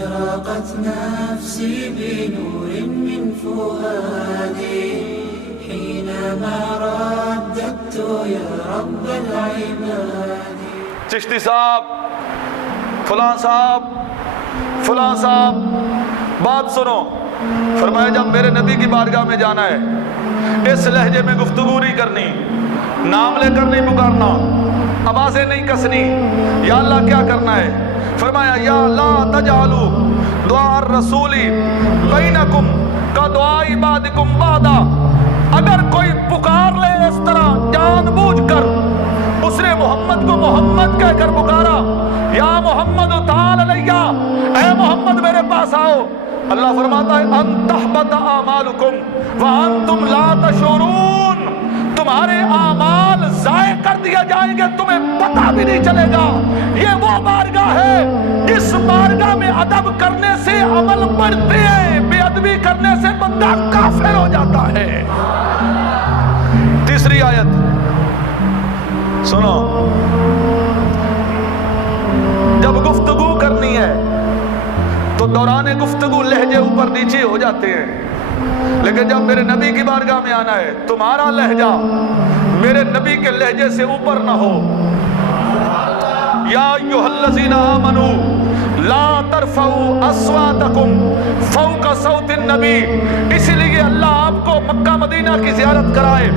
أشرقت نفسي بنور من فؤادي حينما رددت يا رب العباد. چشتی صاحب، فلاں صاحب، فلاں صاحب، بات سنو. فرمایا جب میرے نبی کی بارگاہ میں جانا ہے اس لہجے میں گفتگو نہیں کرنی، نام لے کر نہیں پکارنا، آوازیں نہیں کسنی. یا اللہ کیا کرنا ہے؟ فرمایا یا لا تجعلوا دعاء الرسول بینکم کا دعاء عبادکم بعدا. اگر کوئی پکار لے اس طرح جان بوجھ کر، اس نے محمد کو محمد کہہ کر پکارا، یا محمد تعال علیہ، اے محمد میرے پاس آؤ. اللہ فرماتا ہے ان تحبط اعمالکم وانتم لا تشعرون. تمہارے اعمال ضائع کر دیا جائیں گے، تمہیں پتہ بھی نہیں چلے گا. یہ وہ بارگاہ ہے جس بارگاہ میں ادب کرنے سے عمل بڑھتے ہیں، بے ادبی کرنے سے بندہ کافر ہو جاتا ہے. تیسری آیت سنو. جب گفتگو کرنی ہے تو دوران گفتگو لہجے اوپر نیچے ہو جاتے ہیں، لیکن جب میرے نبی کی بارگاہ میں آنا ہے تمہارا لہجہ میرے نبی کے لہجے سے اوپر نہ ہو. یا ایھا الذین آمنوا لا ترفعوا اصواتکم فوق صوت النبی. اسی لیے اللہ آپ کو مکہ مدینہ کی زیارت کرائے.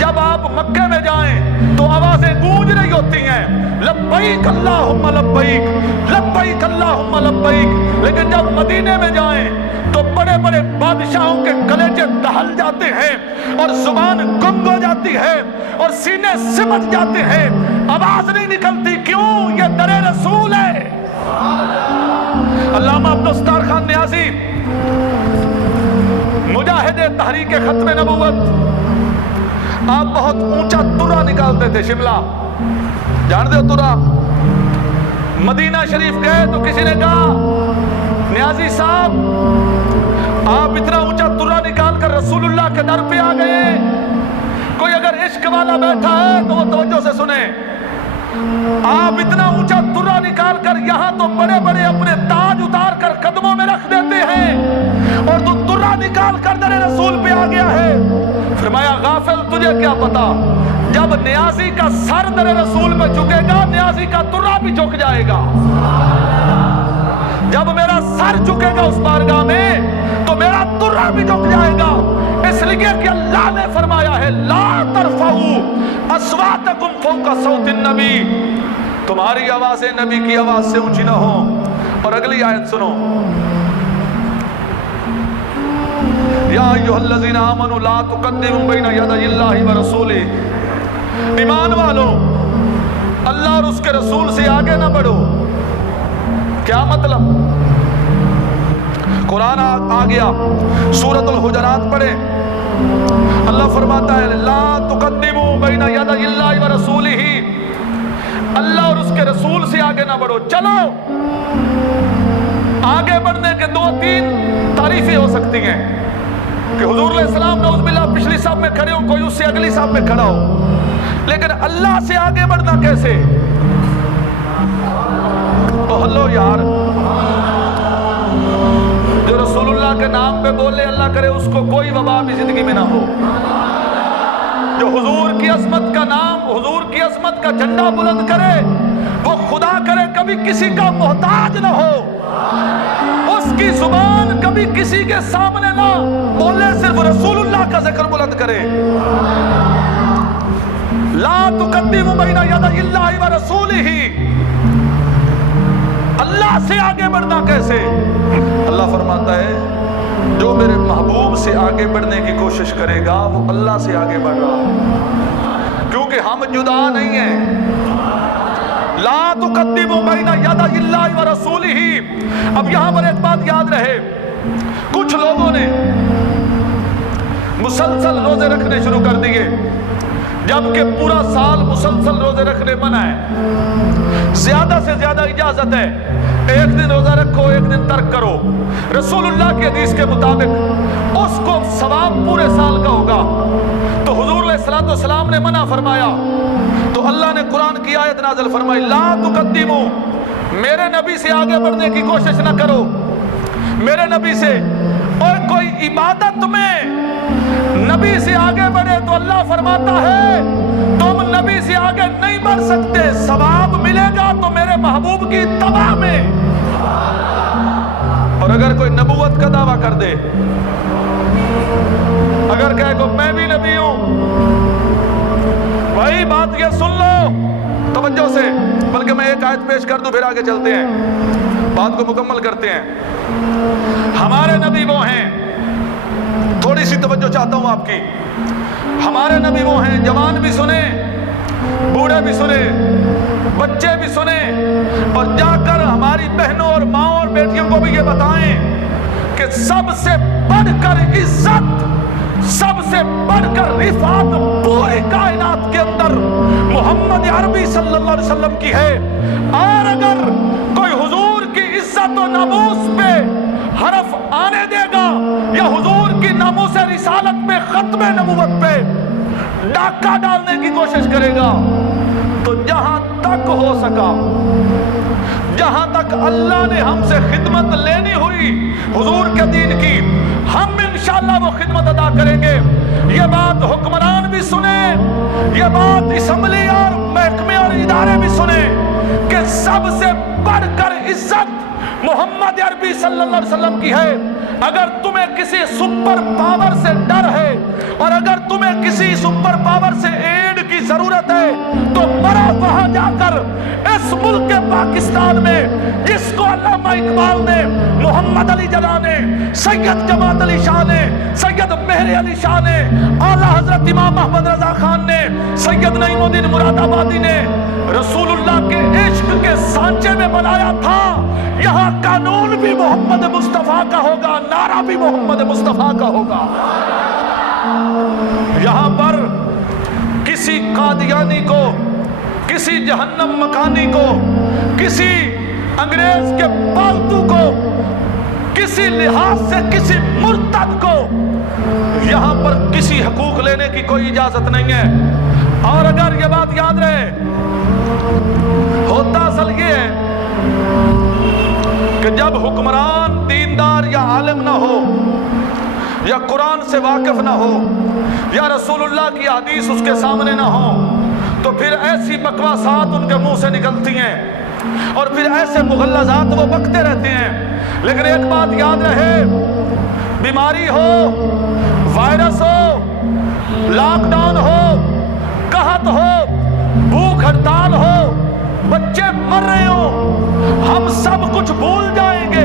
جب آپ مکے میں جائیں تو آوازیں گونج رہی ہوتی ہیں، لبیک اللہم لبیک، لبیک اللہم لبیک. لیکن جب مدینے میں جائیں تو بڑے بڑے بادشاہوں کے کلیجے دہل جاتے ہیں اور زبان گنگ ہو جاتی ہے اور سینے سمٹ جاتے ہیں، آواز نہیں نکلتی. کیوں؟ یہ در رسول ہے. علامہ عبدالستار خان نیازی مجاہد تحریک ختم نبوت، آپ بہت اونچا ترا نکالتے تھے. شملہ جانتے ہو ترا؟ مدینہ شریف گئے تو کسی نے کہا نیازی صاحب آپ اتنا اونچا ترا نکال کر رسول اللہ کے در پہ آ گئے. کوئی اگر عشق والا بیٹھا ہے تو وہ توجہ سے سنے. آپ اتنا اونچا ترا نکال کر یہاں تو بڑے بڑے اپنے تاج اتار کر قدموں میں رکھ دیتے ہیں، اور تو ترا نکال کر در رسول پہ آ گیا ہے. فرمایا غافل تجھے کیا پتا، جب نیازی کا سر در رسول پہ جھکے گا نیازی کا ترا بھی جھک جائے گا. جب میرا سر جھکے گا اس بارگاہ میں تو میرا ترا بھی جھک جائے گا. اس لیے کہ اللہ نے فرمایا ہے لا ترفعوا اصواتکم فوق صوت النبی. تمہاری آوازیں نبی کی آواز سے اونچی نہ ہوں. اور اگلی آیت سنو. یا ایھا الذین آمنوا لا تقدموا بین یدی اللہ ورسولہ. ایمان والو اللہ اور اس کے رسول سے آگے نہ بڑھو. کیا مطلب؟ قرآن آ گیا، سورۃ الحجرات پڑھے. اللہ فرماتا ہے لا تقدموا بین یدی اللہ ورسولہ. اللہ اور اس کے رسول سے آگے نہ بڑھو. چلو آگے بڑھنے کے دو تین تعریفیں ہو سکتی ہیں کہ حضور علیہ السلام نعوذ باللہ پچھلی صف میں کھڑے ہو، کوئی اس سے اگلی صف میں کھڑا ہو. لیکن اللہ سے آگے بڑھنا کیسے؟ تو ہلو یار، جو رسول اللہ کے نام پہ بولے اللہ کرے اس کو کوئی وبا بھی زندگی میں نہ ہو. جو حضور کی عظمت کا نام، حضور کی عظمت کا جھنڈا بلند کرے وہ خدا کرے کبھی کسی کا محتاج نہ ہو. اس کی زبان کبھی کسی کے سامنے نہ بولے، صرف رسول اللہ کا ذکر بلند کرے. لا تقدموا بین یدی اللہ ورسولہ. اللہ سے آگے بڑھنا کیسے؟ اللہ فرماتا ہے جو میرے محبوب سے آگے بڑھنے کی کوشش کرے گا وہ اللہ سے آگے بڑھ رہا ہے، کیونکہ ہم جدا نہیں ہیں. لا تقدموا بین یدی اللہ ورسولہ. اب یہاں پر ایک بات یاد رہے، کچھ لوگوں نے مسلسل روزے رکھنے شروع کر دیے، جبکہ پورا سال مسلسل روزے رکھنے منع ہے. زیادہ سے زیادہ اجازت ہے ایک دن روزہ رکھو، ایک دن ترک کرو. رسول اللہ کی حدیث کے مطابق اس کو ثواب پورے سال کا ہوگا. تو حضور علیہ السلام نے منع فرمایا تو اللہ نے قرآن کی آیت نازل فرمائی لا تقدموا، میرے نبی سے آگے بڑھنے کی کوشش نہ کرو. میرے نبی سے، اور کوئی عبادت میں نبی سے آگے بڑھے تو اللہ فرماتا ہے تم نبی سے آگے نہیں بڑھ سکتے، ثواب ملے گا تو میرے محبوب کی اتباع میں۔ اور اگر کوئی نبوت کا دعویٰ کر دے، اگر کہے کہ میں بھی نبی ہوں، وہی بات یہ سن لو توجہ سے، بلکہ میں ایک آیت پیش کر دوں پھر آگے چلتے ہیں، بات کو مکمل کرتے ہیں۔ ہمارے نبی وہ ہیں، تھوڑی سی توجہ چاہتا ہوں آپ کی، ہمارے نبی وہ ہیں، جوان بھی سنیں، بوڑھے بھی سنیں، بچے بھی سنیں، اور جا کر ہماری بہنوں اور ماں اور بیٹیوں کو بھی یہ بتائیں کہ سب سے بڑھ کر عزت، سب سے بڑھ کر رفعت پوری کائنات کے اندر محمد عربی صلی اللہ علیہ وسلم کی ہے۔ اور اگر کوئی حضور کی عزت و ناموس پہ حرف آنے دے گا یا حضور کی ناموس رسالت پہ، ختم نبوت پہ ڈاکہ ڈالنے کی کوشش کرے گا، تو جہاں تک ہو سکا، جہاں تک اللہ نے ہم سے خدمت لینی ہوئی حضور کے دین کی، ہم انشاءاللہ وہ خدمت ادا کریں گے۔ یہ بات حکمران بھی سنیں، یہ بات اسمبلی اور محکمے اور ادارے بھی سنیں کہ سب سے بڑھ کر عزت محمد عربی صلی اللہ علیہ وسلم کی ہے۔ اگر تمہیں کسی سپر پاور سے ڈر ہے اور اگر تمہیں کسی سپر پاور سے ایڈ کی ضرورت ہے تو مرو وہاں جا کر اس ملک پاکستان میں، جس کو علامہ اقبال نے، محمد علی جناح نے، سید جماعت علی شاہ نے، سید مہر علی شاہ نے، اعلیٰ حضرت امام محمد رضا خان نے، سید نعیم الدین مراد آبادی نے رسول اللہ کے عشق کے سانچے میں بنایا تھا۔ یہاں قانون بھی محمد مصطفیٰ کا ہوگا، نعرہ بھی محمد مصطفیٰ کا ہوگا۔ یہاں پر کسی قادیانی کو، کسی جہنم مکانی کو، کسی انگریز کے پالتو کو، کسی لحاظ سے کسی مرتد کو یہاں پر کسی حقوق لینے کی کوئی اجازت نہیں ہے۔ اور اگر یہ بات یاد رہے، ہوتا اصل یہ ہے کہ جب حکمران دیندار یا عالم نہ ہو، یا قرآن سے واقف نہ ہو، یا رسول اللہ کی حدیث اس کے سامنے نہ ہو، تو پھر ایسی بکواسات ان کے منہ سے نکلتی ہیں اور پھر ایسے مغلظات وہ بکتے رہتے ہیں۔ لیکن ایک بات یاد رہے، بیماری ہو، وائرس ہو، لاک ڈاؤن ہو، قحط ہو، بھوک ہڑتال ہو، بچے مر رہے ہوں، ہم سب کچھ بھول جائیں گے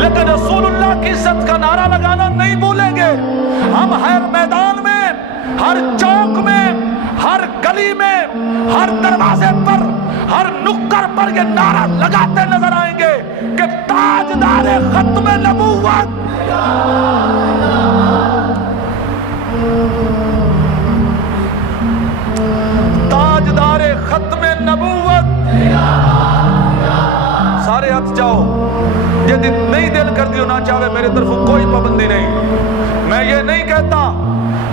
لیکن رسول اللہ کی عزت کا نعرہ لگانا نہیں بھولیں گے۔ ہم ہر میدان میں، ہر چوک میں، ہر گلی میں، ہر دروازے پر، ہر نکڑ پر یہ نعرہ لگاتے نظر آئیں گے کہ تاجدار ختم نبوت، تاجدار ختم نبوت۔ سارے ہاتھ جاؤ، یہ نہیں دل کر دیو نہ چاہے میرے طرف کوئی پابندی نہیں۔ میں یہ نہیں کہتا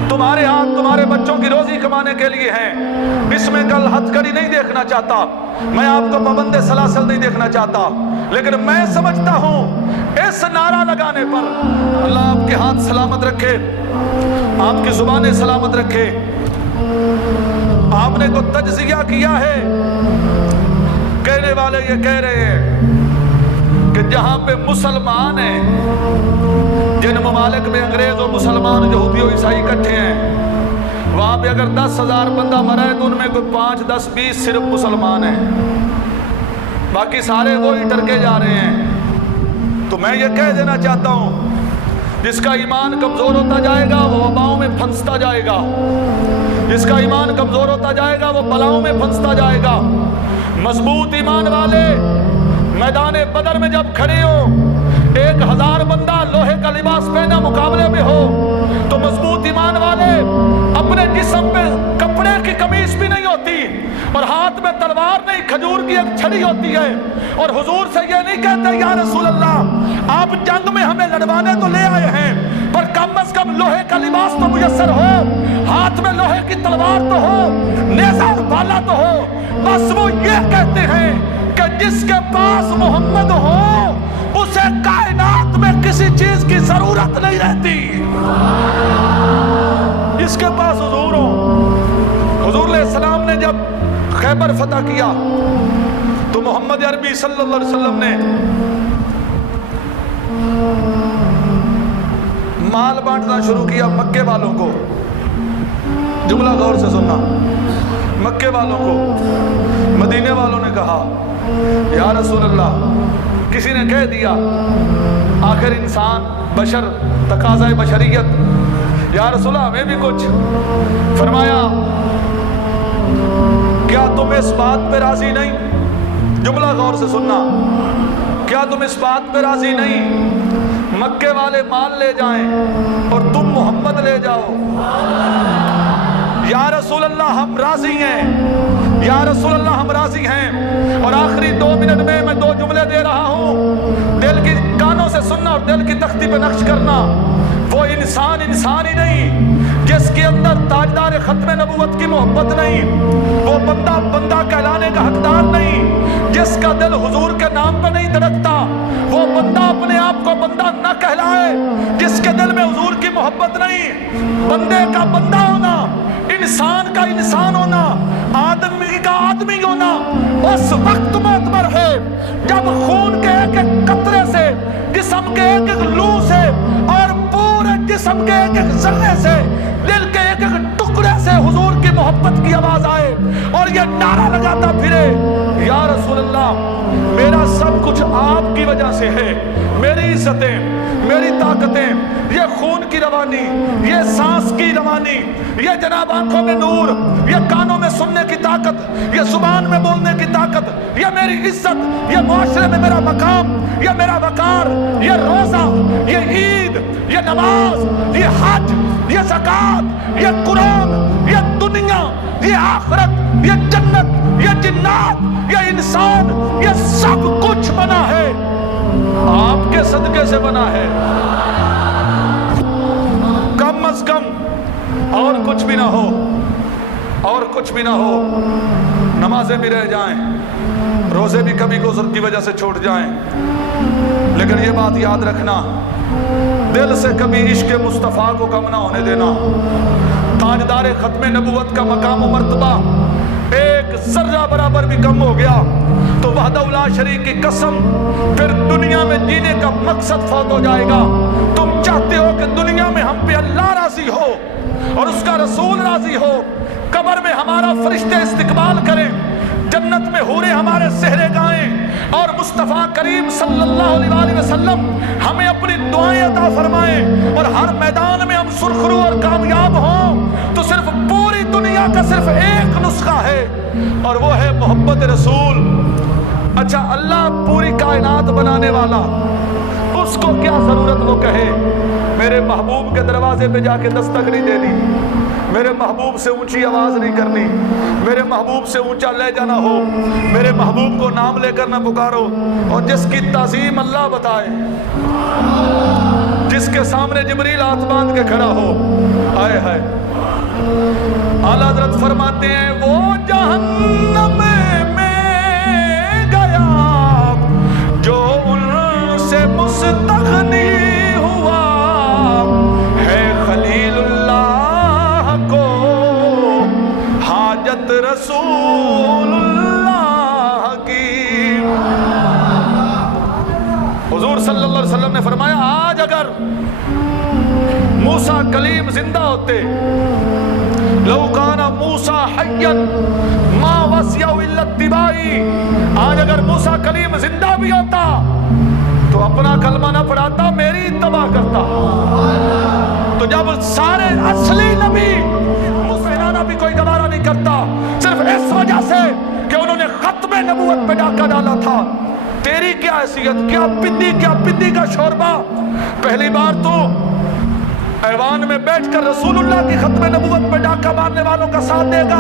تمہارے ہاتھ تمہارے بچوں کی روزی کمانے کے لیے ہیں، اس میں کل ہتھ کڑی نہیں دیکھنا چاہتا، میں آپ کو پابند سلاسل نہیں دیکھنا چاہتا، لیکن میں سمجھتا ہوں اس نعرہ لگانے پر اللہ آپ کے ہاتھ سلامت رکھے، آپ کی زبانیں سلامت رکھے۔ آپ نے کو تجزیہ کیا ہے، کہنے والے یہ کہہ رہے ہیں کہ جہاں پہ مسلمان ہیں، جن ممالک میں انگریز و مسلمان یہودی و عیسائی اکٹھے ہیں، وہاں پہ اگر 10,000 بندہ مرا ہے تو ان میں کوئی 5, 10, 20 صرف مسلمان ہیں، باقی سارے وہی ٹرکے جا رہے ہیں۔ تو میں یہ کہہ دینا چاہتا ہوں، جس کا ایمان کمزور ہوتا جائے گا وہ وباؤں میں پھنستا جائے گا، جس کا ایمان کمزور ہوتا جائے گا وہ بلاؤں میں پھنستا جائے گا۔ مضبوط ایمان والے میدان بدر میں جب کھڑے ہو، 1,000 بندہ لوہے کا لباس پہنا مقابلے میں ہو، تو مضبوط ایمان والے اپنے جسم پہ کپڑے کی قمیص بھی نہیں ہوتی اور ہاتھ میں تلوار نہیں، کھجور کی ایک چھڑی ہوتی ہے، اور حضور سے یہ نہیں کہتے یا رسول اللہ آپ جنگ میں ہمیں لڑوانے تو لے آئے ہیں پر کم از کم لوہے کا لباس تو میسر ہو، ہاتھ میں لوہے کی تلوار تو ہو، نیزہ اور بھالا تو ہو۔ بس وہ یہ کہتے ہیں کہ جس کے پاس محمد ہو اسے کائنات میں ضرورت نہیں رہتی. اس کے پاس حضور ہو. حضور علیہ السلام نے جب خیبر فتح کیا تو محمد عربی صلی اللہ علیہ وسلم نے مال بانٹنا شروع کیا مکے والوں کو. جملہ غور سے سننا. مکے والوں کو مدینے والوں نے کہا یا رسول اللہ, کسی نے کہہ دیا آخر انسان بشر تقاضۂ بشریت, یا رسول اللہ ہمیں بھی کچھ. فرمایا کیا تم اس بات پہ راضی نہیں, جملہ غور سے سننا, کیا تم اس بات پہ راضی نہیں مکے والے مال لے جائیں اور تم محمد لے جاؤ؟ یا رسول اللہ ہم راضی ہیں, یا رسول اللہ ہم راضی ہیں. اور آخری 2 منٹ میں 2 جملے دے رہا ہوں, دل کی کانوں سے سننا اور دل کی تختی پہ نقش کرنا. وہ انسان انسان ہی نہیں جس کے اندر تاجدار ختم نبوت کی محبت نہیں, وہ بندہ بندہ کہلانے کا حقدار نہیں, جس کا دل حضور کے نام پہ نہیں دھڑکتا, وہ بندہ اپنے آپ کو بندہ نہ کہلائے جس کے دل میں حضور کی محبت نہیں. بندے کا بندہ ہونا, انسان کا انسان ہونا, آدمی کا آدمی ہونا اس وقت معتبر ہے جب خون کے ایک ایک قطرے سے, جسم کے ایک ایک لو سے اور پورے جسم کے ایک ایک ذرے سے, دل کے ایک ایک ٹکڑے سے حضور کی محبت کی آواز آئے اور یہ نعرہ لگاتا پھرے یا رسول اللہ میرا سب کچھ آپ کی وجہ سے ہے, میری عزتیں, میری طاقتیں, یہ خون کی روانی, یہ سانس کی روانی, یہ جناب آنکھوں میں نور, یہ کانوں میں سننے کی طاقت, یہ زبان میں بولنے کی طاقت, یہ میری عزت, یہ معاشرے میں میرا مقام, یہ میرا وقار, یہ روزہ, یہ عید, یہ نماز, یہ حج, یہ زکات, یہ قرآن, یہ دنیا, یہ آخرت, یہ جنت, یہ جنات, یہ انسان, یہ سب کچھ بنا ہے آپ کے صدقے سے بنا ہے. کم از کم اور کچھ بھی نہ ہو, اور کچھ بھی نہ ہو, نمازیں بھی رہ جائیں, روزے بھی کبھی گزر کی وجہ سے چھوٹ جائیں, لیکن یہ بات یاد رکھنا دل سے کبھی عشق مصطفیٰ کو کم نہ ہونے دینا. تاجدار ختم نبوت کا مقام و مرتبہ ایک ذرہ برابر بھی کم ہو گیا تو وحدہ لا شریک کی قسم پھر دنیا میں جینے کا مقصد فوت ہو جائے گا. تم چاہتے ہو کہ دنیا میں ہم پہ اللہ راضی ہو اور اس کا رسول راضی ہو, قبر میں ہمارا فرشتے استقبال کریں, جنت میں حوریں ہمارے سہرے گائیں اور مصطفیٰ کریم صلی اللہ علیہ وسلم ہمیں اپنی دعائیں عطا فرمائیں اور ہر میدان میں ہم سرخرو اور کامیاب ہوں, تو صرف پوری دنیا کا صرف ایک نسخہ ہے اور وہ ہے محبت رسول. اچھا اللہ پوری کائنات بنانے والا, اس کو کیا ضرورت وہ کہے میرے محبوب کے دروازے پہ جا کے دستک نہیں دینی, میرے محبوب سے اونچی آواز نہیں کرنی, میرے محبوب سے اونچا لہجہ نہ ہو, میرے محبوب کو نام لے کر نہ پکارو, اور جس کی تعظیم اللہ بتائے, جس کے سامنے جبریل ہاتھ باندھ کے کھڑا ہو. آئے ہائے اعلیٰ حضرت فرماتے ہیں وہ جہنم میں گیا جو ان سے مستغنی ہوا, ہے خلیل اللہ کو حاجت رسول اللہ کی. حضور صلی اللہ علیہ وسلم نے فرمایا آج اگر موسیٰ کلیم زندہ ہوتے, لو کان موسیٰ حیا ما وسعہ الا اتباعی, آج اگر موسیٰ کلیم زندہ بھی ہوتا تو اپنا کلمہ نہ پڑھاتا, میری اتباع کرتا. تو جب سارے اصلی نبی مسلمانہ بھی کوئی گوارا نہیں کرتا صرف اس وجہ سے کہ انہوں نے ختم نبوت پہ ڈاکہ ڈالا تھا, تیری کیا حیثیت, کیا پدی کا شوربہ. پہلی بار تو ایوان میں بیٹھ کر رسول اللہ کی ختم نبوت پہ ڈاکہ مارنے والوں کا ساتھ دے گا,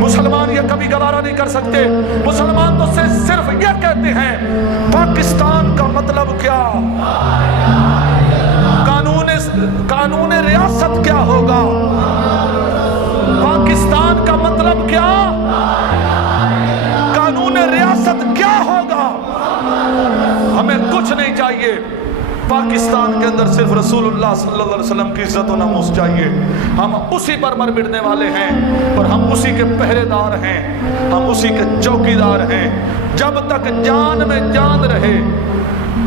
مسلمان یہ کبھی گوارا نہیں کر سکتے. مسلمان تو صرف یہ کہتے ہیں پاکستان کا مطلب کیا, قانون ریاست کیا ہوگا, پاکستان کا مطلب کیا, قانون ریاست کیا ہوگا. ہمیں کچھ نہیں چاہیے, پاکستان کے اندر صرف رسول اللہ صلی اللہ علیہ وسلم کی عزت و ناموس چاہیے. ہم اسی پر مر مٹنے والے ہیں اور ہم اسی کے پہرے دار ہیں, ہم اسی کے چوکیدار ہیں. جب تک جان میں جان رہے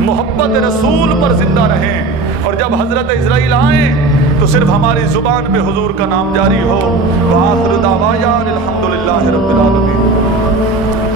محبت رسول پر زندہ رہیں, اور جب حضرت اسرائیل آئیں تو صرف ہماری زبان پہ حضور کا نام جاری ہو. وآخر دعوانا الحمدللہ رب العالمین.